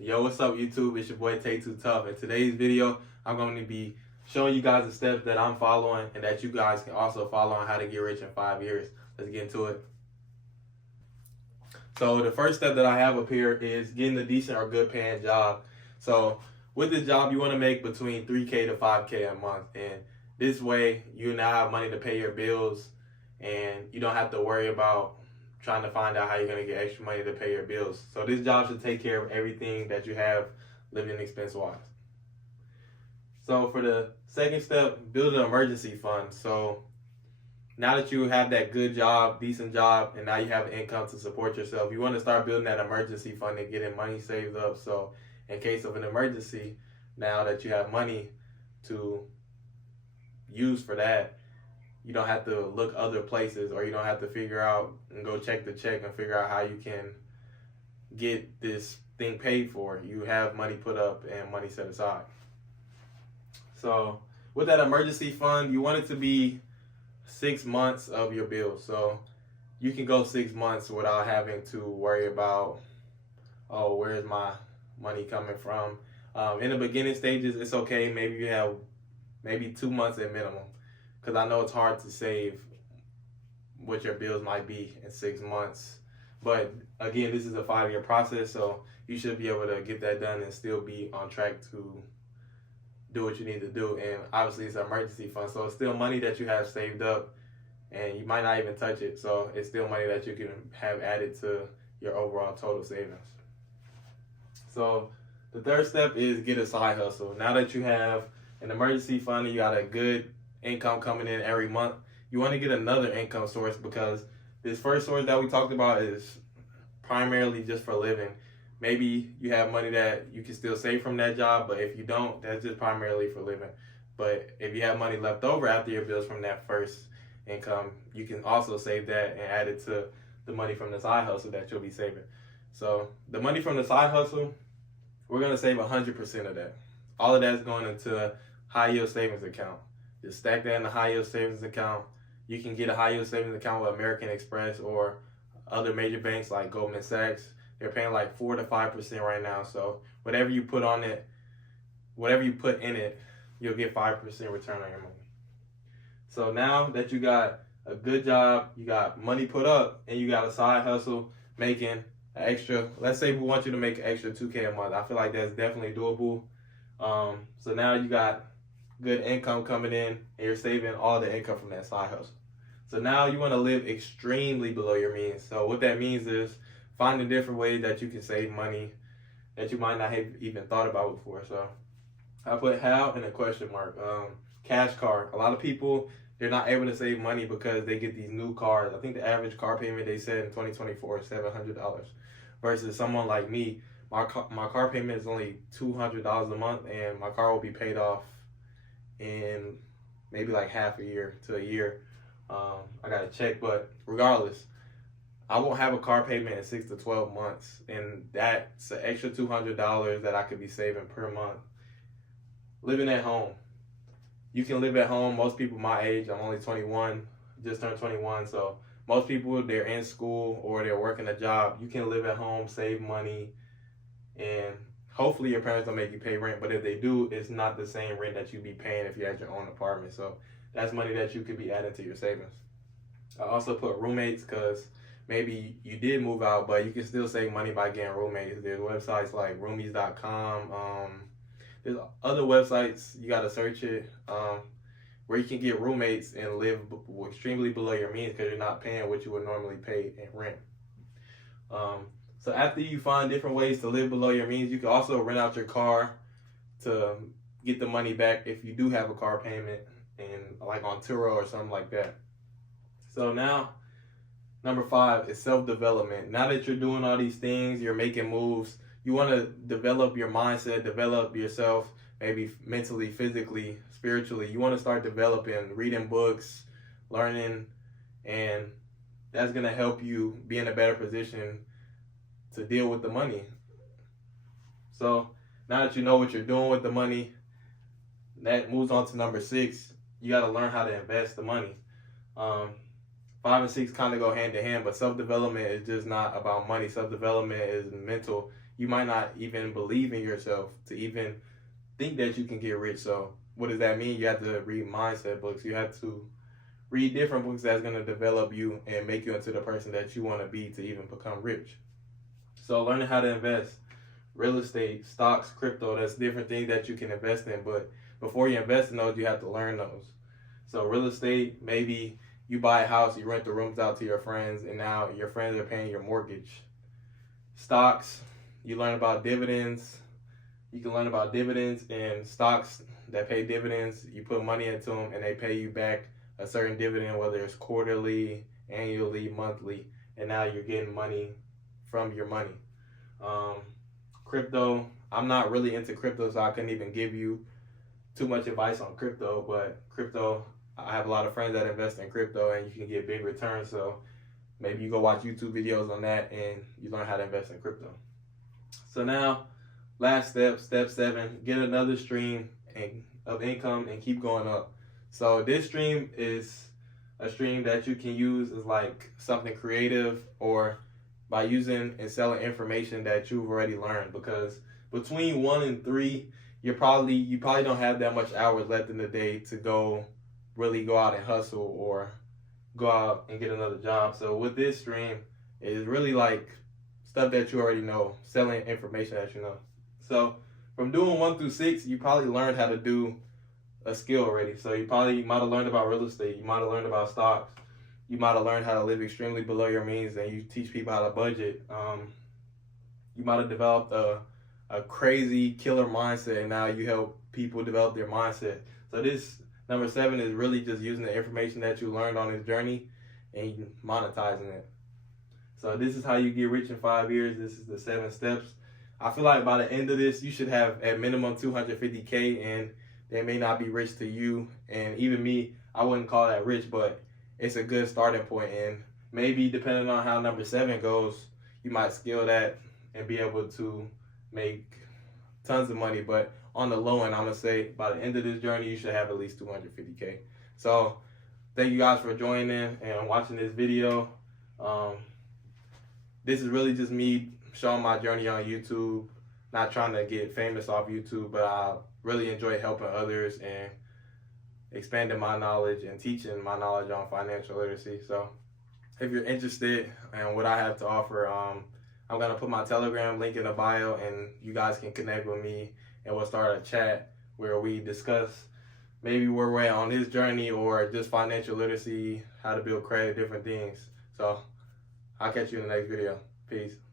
Yo, what's up YouTube? It's your boy Tay Too Tough. In today's video, I'm going to be showing you guys the steps that I'm following and that you guys can also follow on how to get rich in 5 years. Let's get into it. So the first step that I have up here is getting a decent or good paying job. So with this job, you want to make between 3K to 5K a month. And this way, you now have money to pay your bills and you don't have to worry about trying to find out how you're going to get extra money to pay your bills. So this job should take care of everything that you have living expense wise. So for the second step, build an emergency fund. So now that you have that good job, decent job, and now you have income to support yourself, you want to start building that emergency fund and getting money saved up. So in case of an emergency, now that you have money to use for that, you don't have to look other places, or you don't have to figure out and go check the check and figure out how you can get this thing paid for. You have money put up and money set aside. So with that emergency fund, you want it to be 6 months of your bills. So you can go 6 months without having to worry about, oh, where's my money coming from? In the beginning stages, it's okay. Maybe you have 2 months at minimum, because I know it's hard to save what your bills might be in 6 months. But again, this is a 5-year process, so you should be able to get that done and still be on track to do what you need to do. And obviously it's an emergency fund, so it's still money that you have saved up and you might not even touch it. So it's still money that you can have added to your overall total savings. So the third step is get a side hustle. Now that you have an emergency fund and you got a good income coming in every month, you want to get another income source, because this first source that we talked about is primarily just for living. Maybe you have money that you can still save from that job, but if you don't, that's just primarily for living. But if you have money left over after your bills from that first income, you can also save that and add it to the money from the side hustle that you'll be saving. So the money from the side hustle, we're going to save 100% of that. All of that's going into a high yield savings account. Just stack that in the high yield savings account. You can get a high yield savings account with American Express or other major banks like Goldman Sachs. They're paying like 4 to 5% right now. So whatever you put on it, whatever you put in it, you'll get 5% return on your money. So now that you got a good job, you got money put up, and you got a side hustle making an extra, let's say we want you to make an extra 2K a month. I feel like that's definitely doable. So now you got good income coming in and you're saving all the income from that side hustle. So now you want to live extremely below your means. So what that means is finding different ways that you can save money that you might not have even thought about before. So I put how in a question mark. Cash car. A lot of people, they're not able to save money because they get these new cars. I think the average car payment they said in 2024 is $700, versus someone like me, my car payment is only $200 a month, and my car will be paid off in maybe like half a year to a year. I got to check, but regardless, I won't have a car payment in 6 to 12 months, and that's an extra $200 that I could be saving per month. Living at home. You can live at home. Most people my age, I'm only 21, just turned 21, so most people, they're in school or they're working a job. You can live at home, save money, and hopefully your parents don't make you pay rent, but if they do, it's not the same rent that you'd be paying if you had your own apartment. So that's money that you could be adding to your savings. I also put roommates, because maybe you did move out, but you can still save money by getting roommates. There's websites like roomies.com. There's other websites, you got to search it, where you can get roommates and live extremely below your means, because you're not paying what you would normally pay in rent. So after you find different ways to live below your means, you can also rent out your car to get the money back if you do have a car payment, and like on Turo or something like that. So now, number 5 is self-development. Now that you're doing all these things, you're making moves, you want to develop your mindset, develop yourself, maybe mentally, physically, spiritually. You want to start developing, reading books, learning, and that's going to help you be in a better position to deal with the money. So now that you know what you're doing with the money, that moves on to number 6. You got to learn how to invest the money. 5 and 6 kind of go hand in hand, but self-development is just not about money. Self-development is mental. you might not even believe in yourself to even think that you can get rich. So what does that mean? You have to read mindset books. You have to read different books that's going to develop you and make you into the person that you want to be to even become rich. So learning how to invest, real estate, stocks, crypto, that's different things that you can invest in. But before you invest in those, you have to learn those. So real estate, maybe you buy a house, you rent the rooms out to your friends, and now your friends are paying your mortgage. Stocks, you learn about dividends. You can learn about dividends and stocks that pay dividends. You put money into them and they pay you back a certain dividend, whether it's quarterly, annually, monthly, and now you're getting money from your money. Crypto, I'm not really into crypto, so I couldn't even give you too much advice on crypto, but crypto, I have a lot of friends that invest in crypto and you can get big returns. So maybe you go watch YouTube videos on that and you learn how to invest in crypto. So now, last step, step 7, get another stream of income and keep going up. So this stream is a stream that you can use as like something creative, or by using and selling information that you've already learned, because between 1 and 3, you probably don't have that much hours left in the day to really go out and hustle or go out and get another job. So with this stream, it is really like stuff that you already know, selling information that you know. So from doing 1 through 6, you probably learned how to do a skill already. So you might have learned about real estate, you might have learned about stocks, you might have learned how to live extremely below your means, and you teach people how to budget. You might have developed a crazy killer mindset, and now you help people develop their mindset. So this number 7 is really just using the information that you learned on this journey and monetizing it. So this is how you get rich in 5 years. This is the 7 steps. I feel like by the end of this, you should have at minimum 250K, and they may not be rich to you. And even me, I wouldn't call that rich, but it's a good starting point. And maybe depending on how number 7 goes, you might scale that and be able to make tons of money. But on the low end, I'm going to say by the end of this journey, you should have at least 250K. So thank you guys for joining in and watching this video. This is really just me showing my journey on YouTube, not trying to get famous off YouTube, but I really enjoy helping others and expanding my knowledge and teaching my knowledge on financial literacy. So if you're interested in what I have to offer, I'm going to put my Telegram link in the bio, and you guys can connect with me, and we'll start a chat where we discuss maybe where we're at on this journey, or just financial literacy, how to build credit, different things. So I'll catch you in the next video. Peace.